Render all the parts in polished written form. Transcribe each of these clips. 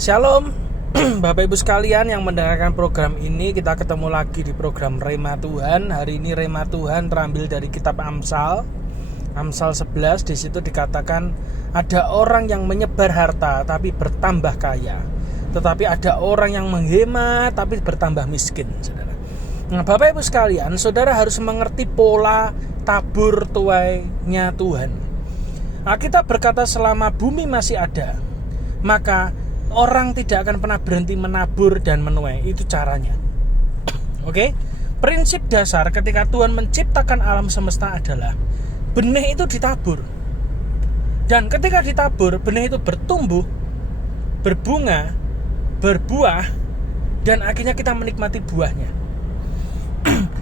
Shalom Bapak Ibu sekalian yang mendengarkan program ini. Kita ketemu lagi di program Rema Tuhan. Hari ini Rema Tuhan terambil dari kitab Amsal 11. Di situ dikatakan ada orang yang menyebar harta tapi bertambah kaya, tetapi ada orang yang menghemat tapi bertambah miskin, saudara. Nah, Bapak Ibu sekalian, saudara harus mengerti pola tabur tuainya Tuhan. Kita berkata selama bumi masih ada, maka orang tidak akan pernah berhenti menabur dan menuai. Itu caranya. Oke? Prinsip dasar ketika Tuhan menciptakan alam semesta adalah benih itu ditabur. Dan ketika ditabur, benih itu bertumbuh, berbunga, berbuah, dan akhirnya kita menikmati buahnya.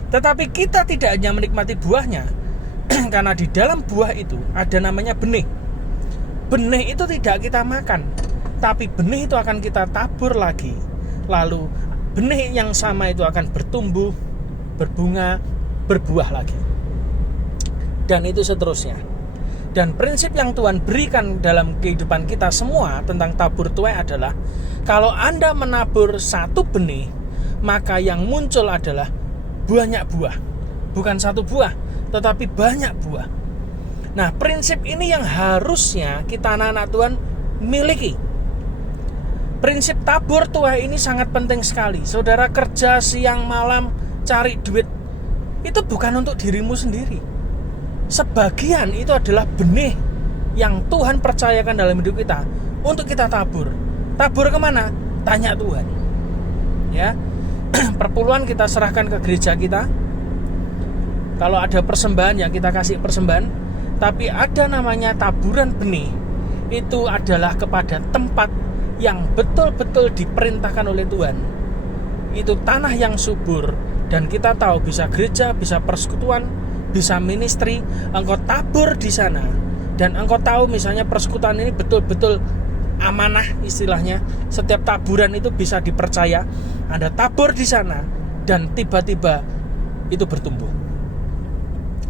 Tetapi kita tidak hanya menikmati buahnya, karena di dalam buah itu ada namanya benih. Benih itu tidak kita makan, tapi benih itu akan kita tabur lagi. Lalu benih yang sama itu akan bertumbuh, berbunga, berbuah lagi. Dan itu seterusnya. Dan prinsip yang Tuhan berikan dalam kehidupan kita semua tentang tabur tuai adalah, kalau Anda menabur satu benih, maka yang muncul adalah banyak buah. Bukan satu buah, tetapi banyak buah. Nah, prinsip ini yang harusnya kita anak-anak Tuhan miliki. Prinsip tabur tuai ini sangat penting sekali. Saudara kerja siang malam cari duit, itu bukan untuk dirimu sendiri. Sebagian itu adalah benih yang Tuhan percayakan dalam hidup kita untuk kita tabur. Tabur kemana? Tanya Tuhan. Ya, perpuluhan kita serahkan ke gereja kita. Kalau ada persembahan ya kita kasih persembahan. Tapi ada namanya taburan benih. Itu adalah kepada tempat yang betul-betul diperintahkan oleh Tuhan. Itu tanah yang subur. Dan kita tahu bisa gereja, bisa persekutuan, bisa ministry. Engkau tabur di sana. Dan engkau tahu misalnya persekutuan ini betul-betul amanah istilahnya. Setiap taburan itu bisa dipercaya. Anda tabur di sana dan tiba-tiba itu bertumbuh.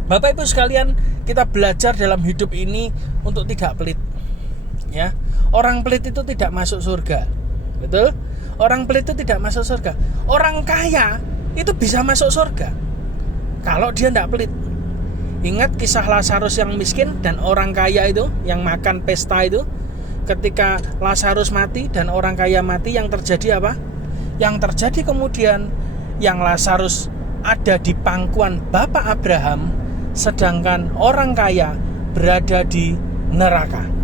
Bapak Ibu sekalian, kita belajar dalam hidup ini untuk tidak pelit. Ya, orang pelit itu tidak masuk surga. Betul? Orang pelit itu tidak masuk surga. Orang kaya itu bisa masuk surga kalau dia tidak pelit. Ingat kisah Lazarus yang miskin dan orang kaya itu yang makan pesta itu. Ketika Lazarus mati dan orang kaya mati, yang terjadi apa? Yang terjadi kemudian, yang Lazarus ada di pangkuan Bapak Abraham, sedangkan orang kaya berada di neraka.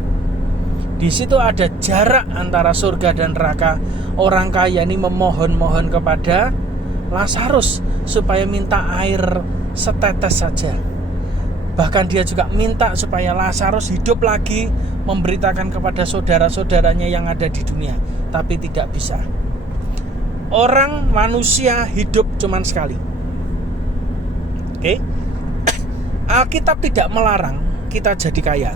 Di situ ada jarak antara surga dan neraka. Orang kaya ini memohon-mohon kepada Lazarus supaya minta air setetes saja. Bahkan dia juga minta supaya Lazarus hidup lagi, memberitakan kepada saudara-saudaranya yang ada di dunia. Tapi tidak bisa. Orang manusia hidup cuman sekali. Oke? Alkitab tidak melarang kita jadi kaya.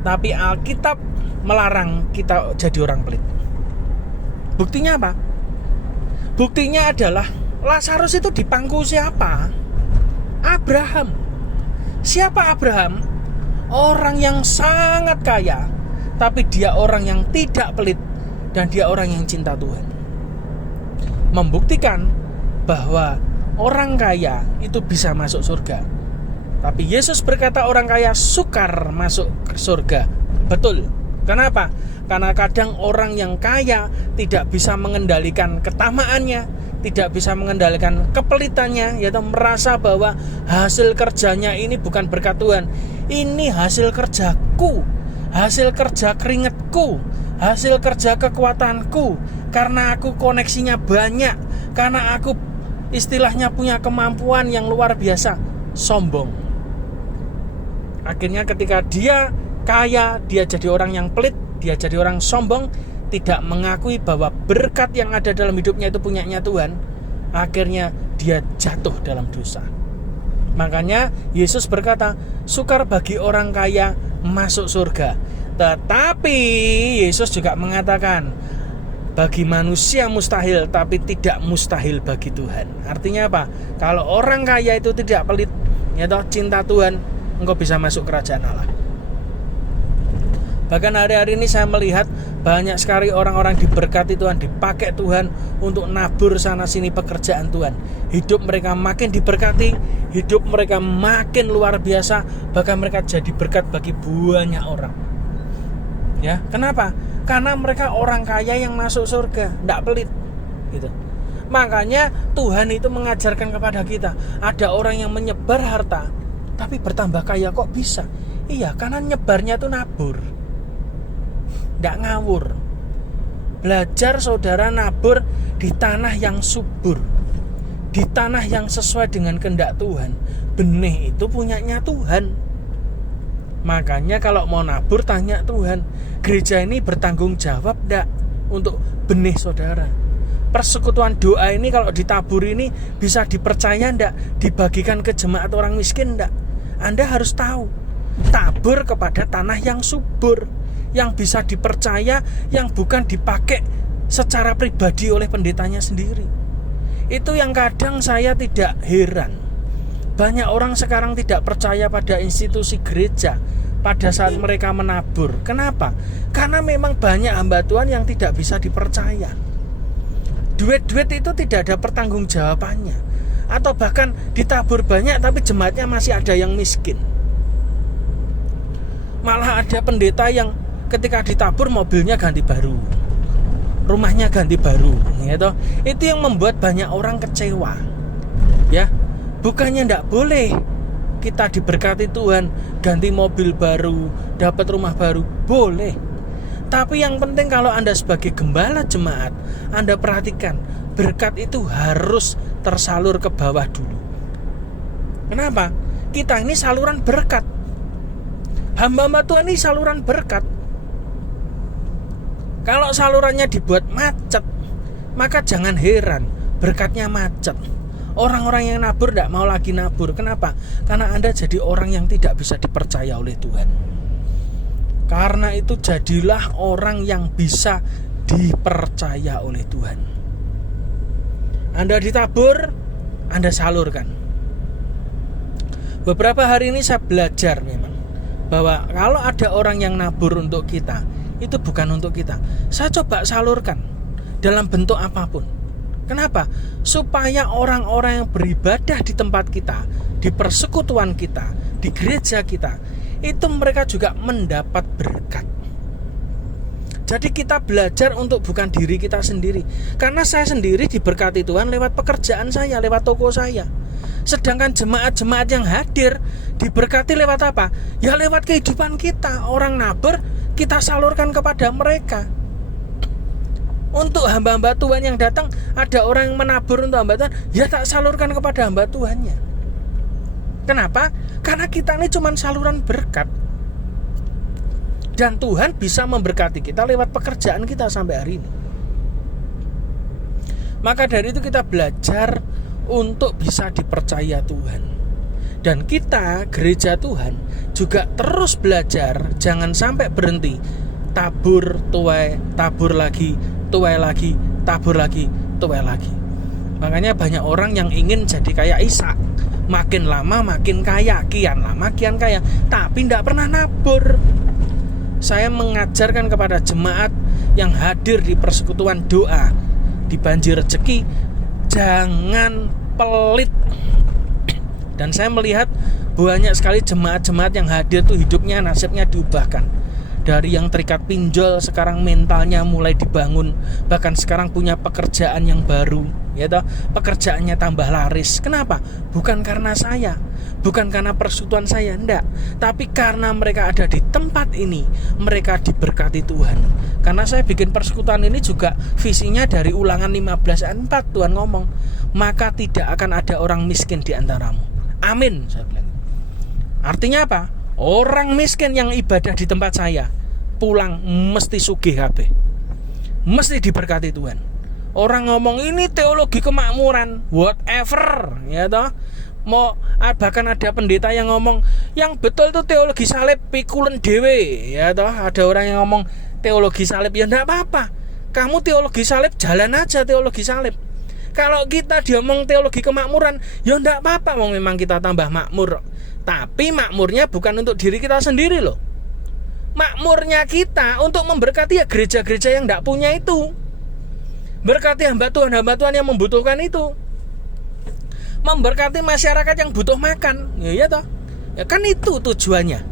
Tapi Alkitab melarang kita jadi orang pelit. Buktinya apa? Buktinya adalah Lazarus itu di pangku siapa? Abraham. Siapa Abraham? Orang yang sangat kaya, tapi dia orang yang tidak pelit dan dia orang yang cinta Tuhan. Membuktikan bahwa orang kaya itu bisa masuk surga. Tapi Yesus berkata orang kaya sukar masuk ke surga. Betul. Kenapa? Karena kadang orang yang kaya tidak bisa mengendalikan ketamaannya, tidak bisa mengendalikan kepelitannya, yaitu merasa bahwa hasil kerjanya ini bukan berkat Tuhan. Ini hasil kerjaku, hasil kerja keringatku, hasil kerja kekuatanku, karena aku koneksinya banyak, karena aku istilahnya punya kemampuan yang luar biasa. Sombong. Akhirnya ketika dia kaya, dia jadi orang yang pelit, dia jadi orang sombong, tidak mengakui bahwa berkat yang ada dalam hidupnya itu punyanya Tuhan. Akhirnya dia jatuh dalam dosa. Makanya Yesus berkata, sukar bagi orang kaya masuk surga. Tetapi Yesus juga mengatakan, bagi manusia mustahil, tapi tidak mustahil bagi Tuhan. Artinya apa? Kalau orang kaya itu tidak pelit, ya toh, cinta Tuhan, engkau bisa masuk kerajaan Allah. Bahkan hari-hari ini saya melihat banyak sekali orang-orang diberkati Tuhan, dipakai Tuhan untuk nabur sana sini pekerjaan Tuhan. Hidup mereka makin diberkati, hidup mereka makin luar biasa, bahkan mereka jadi berkat bagi banyak orang. Ya, kenapa? Karena mereka orang kaya yang masuk surga, tidak pelit, gitu. Makanya Tuhan itu mengajarkan kepada kita, ada orang yang menyebar harta, tapi bertambah kaya kok bisa? Iya, karena nyebarnya itu nabur, tidak ngawur. Belajar saudara nabur di tanah yang subur, di tanah yang sesuai dengan kehendak Tuhan. Benih itu punyanya Tuhan. Makanya kalau mau nabur tanya Tuhan, gereja ini bertanggung jawab tidak untuk benih saudara? Persekutuan doa ini kalau ditabur ini bisa dipercaya tidak? Dibagikan ke jemaat orang miskin tidak? Anda harus tahu, tabur kepada tanah yang subur, yang bisa dipercaya, yang bukan dipakai secara pribadi oleh pendetanya sendiri. Itu yang kadang saya tidak heran. Banyak orang sekarang tidak percaya pada institusi gereja pada saat mereka menabur. Kenapa? Karena memang banyak hamba Tuhan yang tidak bisa dipercaya. Duit-duit itu tidak ada pertanggungjawabannya. Atau bahkan ditabur banyak tapi jemaatnya masih ada yang miskin. Malah ada pendeta yang ketika ditabur mobilnya ganti baru, rumahnya ganti baru, gitu. Itu yang membuat banyak orang kecewa. Ya, bukannya tidak boleh kita diberkati Tuhan, ganti mobil baru, dapat rumah baru, boleh. Tapi yang penting kalau Anda sebagai gembala jemaat, Anda perhatikan, berkat itu harus tersalur ke bawah dulu. Kenapa? Kita ini saluran berkat. Hamba-hamba Tuhan ini saluran berkat. Kalau salurannya dibuat macet, maka jangan heran berkatnya macet. Orang-orang yang nabur tidak mau lagi nabur. Kenapa? Karena Anda jadi orang yang tidak bisa dipercaya oleh Tuhan. Karena itu jadilah orang yang bisa dipercaya oleh Tuhan. Anda ditabur, Anda salurkan. Beberapa hari ini saya belajar memang bahwa kalau ada orang yang nabur untuk kita, itu bukan untuk kita. Saya coba salurkan dalam bentuk apapun. Kenapa? Supaya orang-orang yang beribadah di tempat kita, di persekutuan kita, di gereja kita, itu mereka juga mendapat berkat. Jadi kita belajar untuk bukan diri kita sendiri. Karena saya sendiri diberkati Tuhan lewat pekerjaan saya, lewat toko saya. Sedangkan jemaat-jemaat yang hadir diberkati lewat apa? Ya lewat kehidupan kita. Orang nabur, kita salurkan kepada mereka. Untuk hamba-hamba Tuhan yang datang, ada orang yang menabur untuk hamba Tuhan, ya tak salurkan kepada hamba Tuhannya. Kenapa? Karena kita ini cuma saluran berkat. Dan Tuhan bisa memberkati kita lewat pekerjaan kita sampai hari ini. Maka dari itu kita belajar untuk bisa dipercaya Tuhan. Dan kita, gereja Tuhan, juga terus belajar, jangan sampai berhenti. Tabur, tuai, tabur lagi, tuai lagi, tabur lagi, tuai lagi. Makanya banyak orang yang ingin jadi kayak Ishak, makin lama makin kaya, kian lama kian kaya, tapi tidak pernah nabur. Saya mengajarkan kepada jemaat yang hadir di persekutuan doa, di Banjir Rezeki, jangan pelit. Dan saya melihat banyak sekali jemaat-jemaat yang hadir tuh hidupnya, nasibnya diubahkan. Dari yang terikat pinjol, sekarang mentalnya mulai dibangun. Bahkan sekarang punya pekerjaan yang baru, ya toh, pekerjaannya tambah laris. Kenapa? Bukan karena saya, bukan karena persekutuan saya, enggak. Tapi karena mereka ada di tempat ini, mereka diberkati Tuhan. Karena saya bikin persekutuan ini juga visinya dari Ulangan 15 ayat 4. Tuhan ngomong, maka tidak akan ada orang miskin di antaramu. Amin, saya bilang. Artinya apa? Orang miskin yang ibadah di tempat saya pulang mesti sugih kabeh. Mesti diberkati Tuhan. Orang ngomong ini teologi kemakmuran, whatever, ya toh. Mau bahkan ada pendeta yang ngomong yang betul itu teologi salib pikulen dewe, ya toh. Ada orang yang ngomong teologi salib, ya enggak apa-apa. Kamu teologi salib, jalan aja teologi salib. Kalau kita diomong teologi kemakmuran, ya enggak apa-apa, memang kita tambah makmur. Tapi makmurnya bukan untuk diri kita sendiri loh. makmurnya kita untuk memberkati ya gereja-gereja yang tidak punya itu, berkati hamba Tuhan yang membutuhkan itu, memberkati masyarakat yang butuh makan. Ya toh, ya kan itu tujuannya.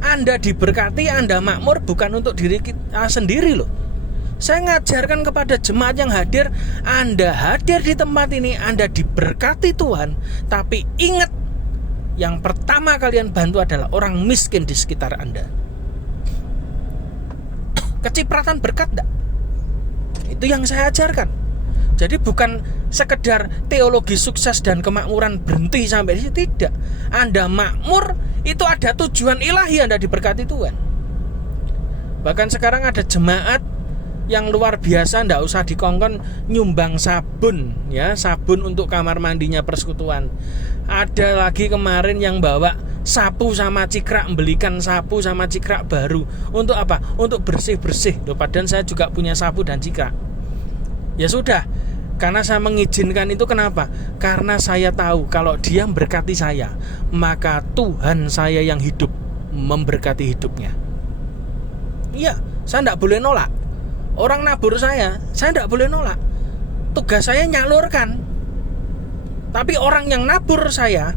Anda diberkati, Anda makmur bukan untuk diri kita sendiri loh. Saya ngajarkan kepada jemaat yang hadir, Anda hadir di tempat ini, Anda diberkati Tuhan. Tapi ingat, yang pertama kalian bantu adalah orang miskin di sekitar Anda. Kecipratan berkat enggak? Itu yang saya ajarkan. Jadi bukan sekedar teologi sukses dan kemakmuran berhenti sampai di situ, tidak. Anda makmur, itu ada tujuan ilahi, Anda diberkati Tuhan. Bahkan sekarang ada jemaat yang luar biasa, ndak usah dikongkon, nyumbang sabun, ya, sabun untuk kamar mandinya persekutuan. Ada lagi kemarin yang bawa sapu sama cikrak, membelikan sapu sama cikrak baru. Untuk apa? Untuk bersih-bersih. Loh, padahal saya juga punya sapu dan cikrak. Ya sudah, karena saya mengizinkan itu. Kenapa? Karena saya tahu kalau dia memberkati saya, maka Tuhan saya yang hidup memberkati hidupnya. Iya, saya ndak boleh nolak. Orang nabur saya tidak boleh nolak. Tugas saya nyalurkan. Tapi orang yang nabur saya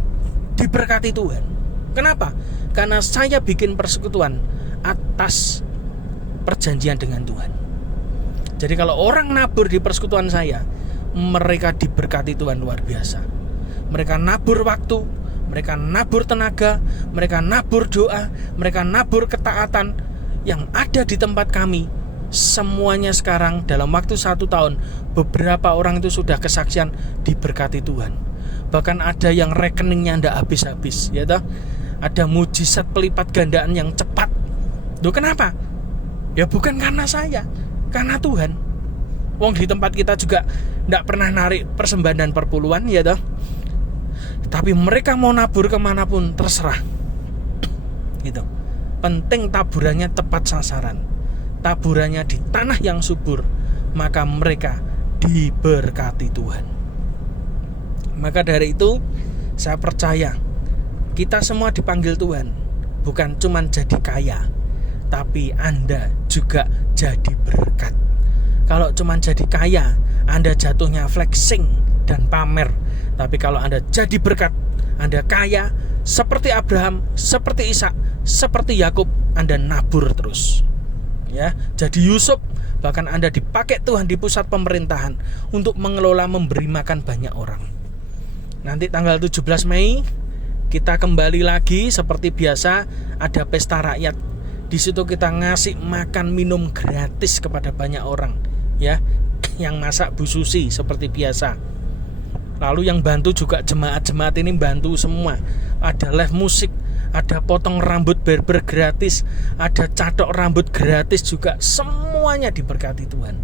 diberkati Tuhan. Kenapa? Karena saya bikin persekutuan atas perjanjian dengan Tuhan. Jadi kalau orang nabur di persekutuan saya, mereka diberkati Tuhan luar biasa. Mereka nabur waktu, mereka nabur tenaga, mereka nabur doa, mereka nabur ketaatan yang ada di tempat kami. Semuanya sekarang dalam waktu 1 tahun, beberapa orang itu sudah kesaksian diberkati Tuhan. Bahkan ada yang rekeningnya tidak habis-habis, ya toh? Ada mujizat pelipat gandaan yang cepat. Loh, kenapa? Ya bukan karena saya, karena Tuhan. Wong di tempat kita juga tidak pernah narik persembahan dan perpuluhan, ya toh? Tapi mereka mau nabur kemanapun terserah. Gitu. Penting taburannya tepat sasaran. Taburannya di tanah yang subur, maka mereka diberkati Tuhan. Maka dari itu saya percaya kita semua dipanggil Tuhan, bukan cuma jadi kaya, tapi Anda juga jadi berkat. Kalau cuma jadi kaya, Anda jatuhnya flexing dan pamer. Tapi kalau Anda jadi berkat, Anda kaya seperti Abraham, seperti Ishak, seperti Yakub, Anda nabur terus. Ya, jadi Yusuf, bahkan Anda dipakai Tuhan di pusat pemerintahan untuk mengelola, memberi makan banyak orang. Nanti tanggal 17 Mei kita kembali lagi seperti biasa, ada pesta rakyat. Di situ kita ngasih makan minum gratis kepada banyak orang, ya, yang masak Bu Susi seperti biasa. Lalu yang bantu juga jemaat-jemaat ini bantu semua. Ada live musik, ada potong rambut barber gratis, ada catok rambut gratis juga. Semuanya diberkati Tuhan.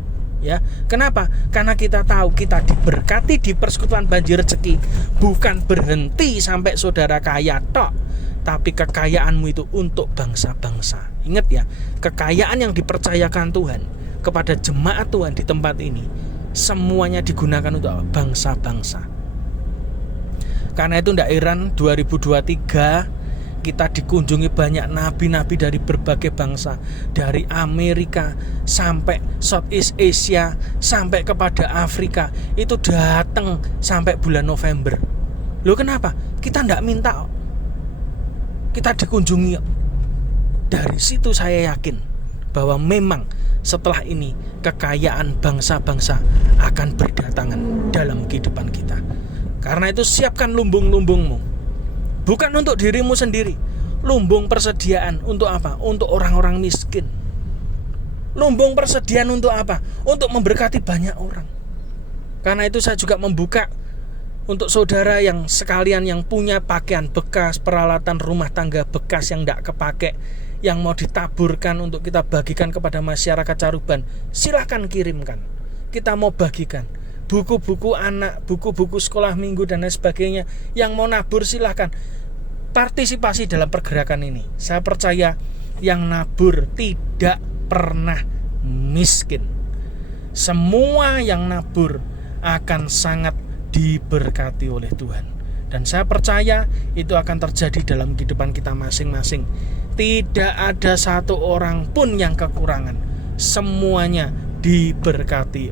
Ya, kenapa? Karena kita tahu kita diberkati di persekutuan Banjir Rezeki, bukan berhenti sampai saudara kaya tok, tapi kekayaanmu itu untuk bangsa-bangsa. Ingat ya, kekayaan yang dipercayakan Tuhan kepada jemaat Tuhan di tempat ini, semuanya digunakan untuk bangsa-bangsa. Karena itu tidak heran 2023 kita dikunjungi banyak nabi-nabi dari berbagai bangsa, dari Amerika sampai Southeast Asia, sampai kepada Afrika. Itu datang sampai bulan November. Loh, kenapa? Kita tidak minta, kita dikunjungi. Dari situ saya yakin bahwa memang setelah ini kekayaan bangsa-bangsa akan berdatangan dalam kehidupan kita. Karena itu siapkan lumbung-lumbungmu. Bukan untuk dirimu sendiri. Lumbung persediaan untuk apa? Untuk orang-orang miskin. Lumbung persediaan untuk apa? Untuk memberkati banyak orang. Karena itu saya juga membuka untuk saudara yang sekalian yang punya pakaian bekas, peralatan rumah tangga bekas yang tidak kepake, yang mau ditaburkan untuk kita bagikan kepada masyarakat Caruban, silakan kirimkan. Kita mau bagikan buku-buku anak, buku-buku sekolah minggu dan lain sebagainya. Yang mau nabur silahkan partisipasi dalam pergerakan ini. Saya percaya yang nabur tidak pernah miskin. Semua yang nabur akan sangat diberkati oleh Tuhan. Dan saya percaya itu akan terjadi dalam kehidupan kita masing-masing. tidak ada satu orang pun yang kekurangan. Semuanya diberkati